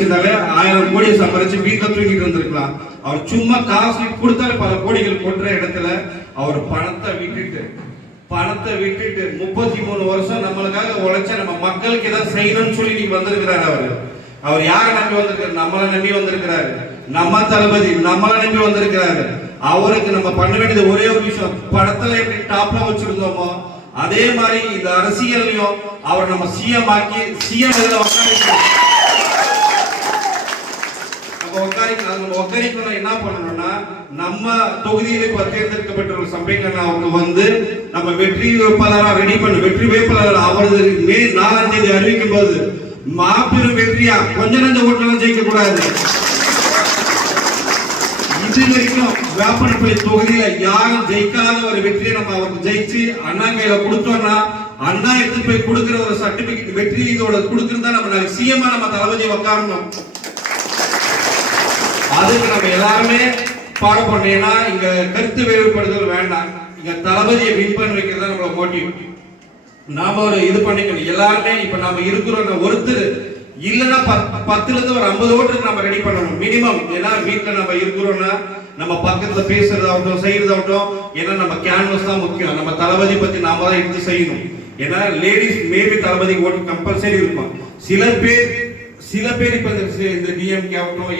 1000 கோடியை சம்பாதிச்சு வீட்டுல தூக்கிட்டு வந்திருக்கலாம். அவர் சும்மா காசு கொடுத்தாரு பல கோடிகள் கொட்டுற இடத்துல அவர் பணத்தை விட்டுட்டு 33 வருஷம் நம்மளுக்காக உழைச்ச நம்ம மக்களுக்கு ஏதாவது செய்யணும்னு சொல்லி நீங்க வந்திருக்கிறாரு. அவர் யாரை நம்பி வந்திருக்காரு? நம்மளை நம்பி வந்திருக்கிறாரு. நம்ம தளபதி நம்மளை நம்பி வந்திருக்கிறாரு. அவருக்கு நம்ம பண்ண வேண்டியது ஒரே ஒரு விஷயம், படத்துல எப்படி டாப்ல வச்சிருந்தோமோ அதே மாதிரி இந்த அரசியலையும் அவர் நம்ம சிஎம் ஆக்கி சிஎம் உட்காரிக்கணும். என்ன பண்ணணும்னா நம்ம தொகுதியில தேர்ந்தெடுக்கப்பட்ட சம்பைக்கண்ணா அவங்க வந்து நம்ம வெற்றி வேட்பாளரா ரெடி பண்ணு. வெற்றி வேட்பாளர் அவரது மே 4ஆம் தேதி அறிவிக்கும் போது மாபெரும் வெற்றியா கொஞ்ச நஞ்ச ஓட்டெல்லாம் ஜெயிக்க கூடாது. இது வரைக்கும் வேப்பனப்பள்ளி தொகுதியில யாரும் ஜெயிக்காத ஒரு வெற்றியை நம்ம அவருக்கு ஜெயிச்சு அண்ணா கையில கொடுத்தோம்னா அண்ணா எடுத்து போய் கொடுக்கிற ஒரு சர்டிபிகேட் வெற்றி இதோட கொடுக்கறதா நம்ம சிஎம் நம்ம தளபதி உட்காரணும். அதுக்கு நம்ம எல்லாருமே பாடுபடணும். ஏன்னா இங்க கருத்து வேறுபடுதல் வேண்டாம். இங்க தளபதியை வின் பண்ண வைக்கிறதா நம்மளோட மோட்டிவ். நாம ஒரு இது பண்ணிக்கணும். எல்லாருமே இப்ப நம்ம இருக்கிறோம் ஒருத்தர் இல்லைன்னா 10ல இருந்து ஒரு 50 ஓட்டுக்கு நம்ம ரெடி பண்ணணும் மினிமம். ஏன்னா வீட்டுல நம்ம இருக்கிறோம்னா நம்ம பக்கத்துல பேசுறதாகட்டும் செய்யறதாகட்டும், ஏன்னா நம்ம கேன்வஸ் தான் முக்கியம். நம்ம தளபதி பத்தி நாம தான் எடுத்து செய்யணும். ஏன்னா லேடிஸ் மேபி தளபதிக்கு ஓட்டு கம்பல்சரி இருக்கும். சில பேர் இப்ப இந்த டிஎம்கே ஆகட்டும்